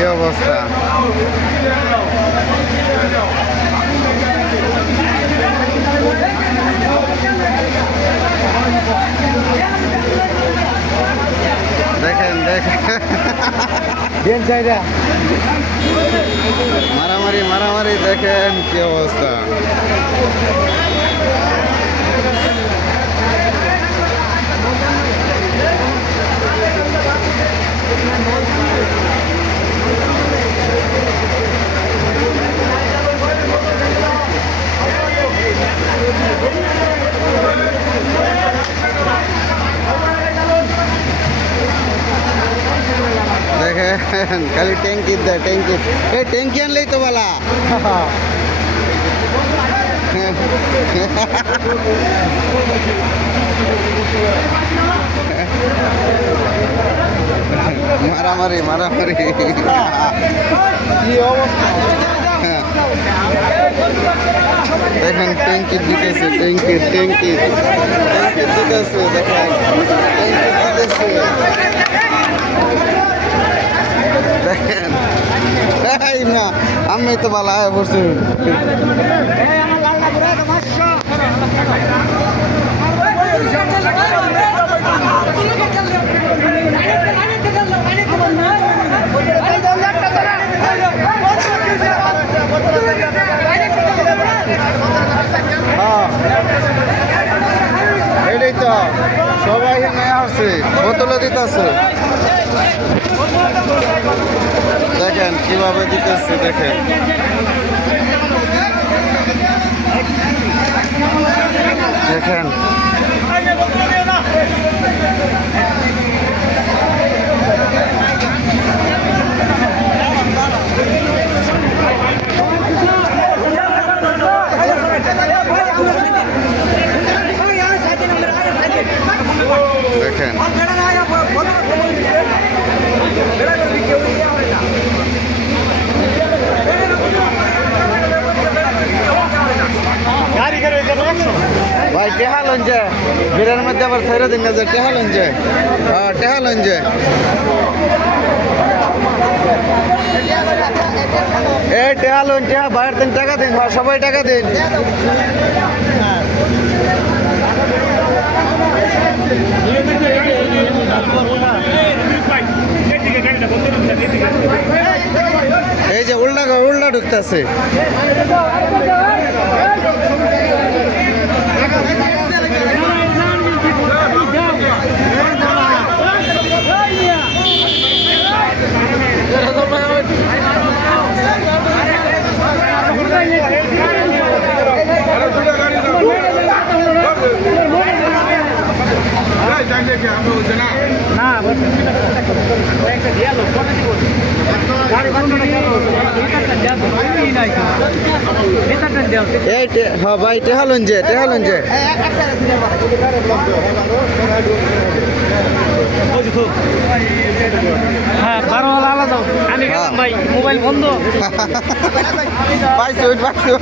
কি অবস্থা। দেখেন দেখেন মারামারি মারামারি, দেখেন কি অবস্থা। দেখেন খালি ট্যাঙ্কি দেয়, ট্যাঙ্কি এই ট্যাঙ্কি আনলেই তো বলা। মারামারি মারামারি, দেখেন ট্যাঙ্কি দিতেছে, ট্যাঙ্কি ট্যাঙ্কি ট্যাঙ্কি দিতেছে, দেখেন ট্যাঙ্কি দিতেছে, দেখেন না আমি তো ভালো আয় বসে। এটাই তো সবাই এখানে আসছে, বোতলে দিতেছে, দেখেন কিভাবে দিতেছে, দেখেন দেখেন দেখেন ভাই টেহা লঞ্জে বিরার মধ্যে আবার ছেড়ে দিন না যে টেহা লঞ্জে, হ্যাঁ টেহা লঞ্জে। এ টেহা লোন টেহা বাইরের দিন টাকা দিন, সবাই টাকা দিন। এই যে উল্টা উল্টা ঢুকতেছে, হ্যাঁ ভাই টেহা লঞ্জে, টেহা লঞ্জে। হ্যাঁ 12 আলাদা আমি গেলাম ভাই, মোবাইল বন্ধ পাইছো পাইছো।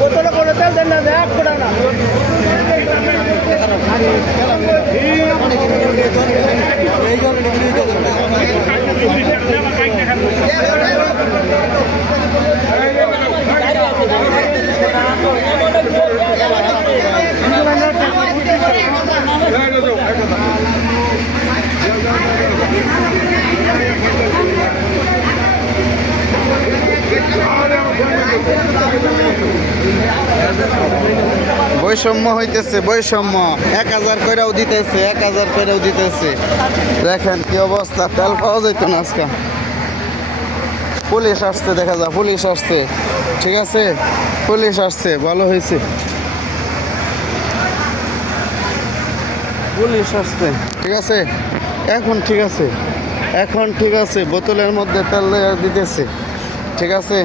বোতলে করে তেল দেন না, এক ফোটা না। বৈষম্য হইতেছে, বৈষম্য 1000 কইরাও দিতেছে, 1000 কইরাও দিতেছে। দেখেন কি অবস্থা, তেল পাওয়া যাইতো না আজকে। পুলিশ আসছে, দেখা যায় পুলিশ আসছে, ঠিক আছে পুলিশ আসছে, ভালো হয়েছে পুলিশ আসছে, ঠিক আছে এখন ঠিক আছে, এখন ঠিক আছে। বোতলের মধ্যে তেল দিতেছে, ঠিক আছে।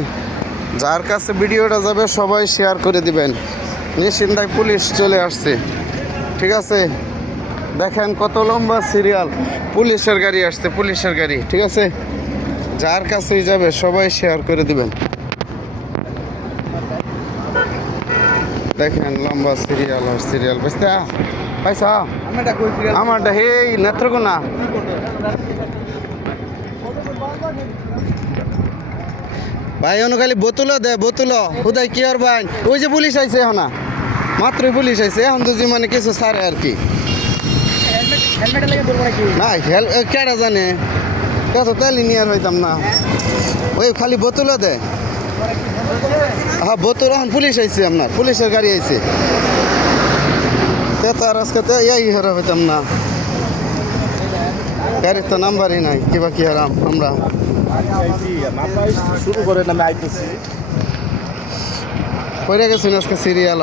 যার কাছে ভিডিওটা যাবে সবাই শেয়ার করে দিবেন। নিশ্চিন্তায় পুলিশ চলে আসছে, ঠিক আছে। দেখেন কত লম্বা সিরিয়াল, পুলিশের গাড়ি আসছে, পুলিশের গাড়ি, ঠিক আছে। যার কাছেই যাবে সবাই শেয়ার করে দিবেন। দেখেন লম্বা সিরিয়াল আর সিরিয়াল বেচতে পয়সা আমারটা হে নেত্রকোনা। ভাই অনুখালি বোতল দে বোতল হুদাই কি আর ভাই ওই যে পুলিশ আইছে এখন মাত্রই পুলিশ আইছে এখন তো মানে কিছু ছাড়ে আর কি না কেডা জানে কত তেলি নিয়ে আর হইতাম না ওই খালি বোতল দে। হ্যাঁ বোতল এখন পুলিশ আইছে আপনার পুলিশের গাড়ি আইছে তে তার আজকে তো এই হারা হইতাম না গাড়ির তো নাম্বারই নাই কিবা কি হারাম আমরা শুরু করে আমি আইতেছি পড়ে গেছেন আজকে সিরিয়াল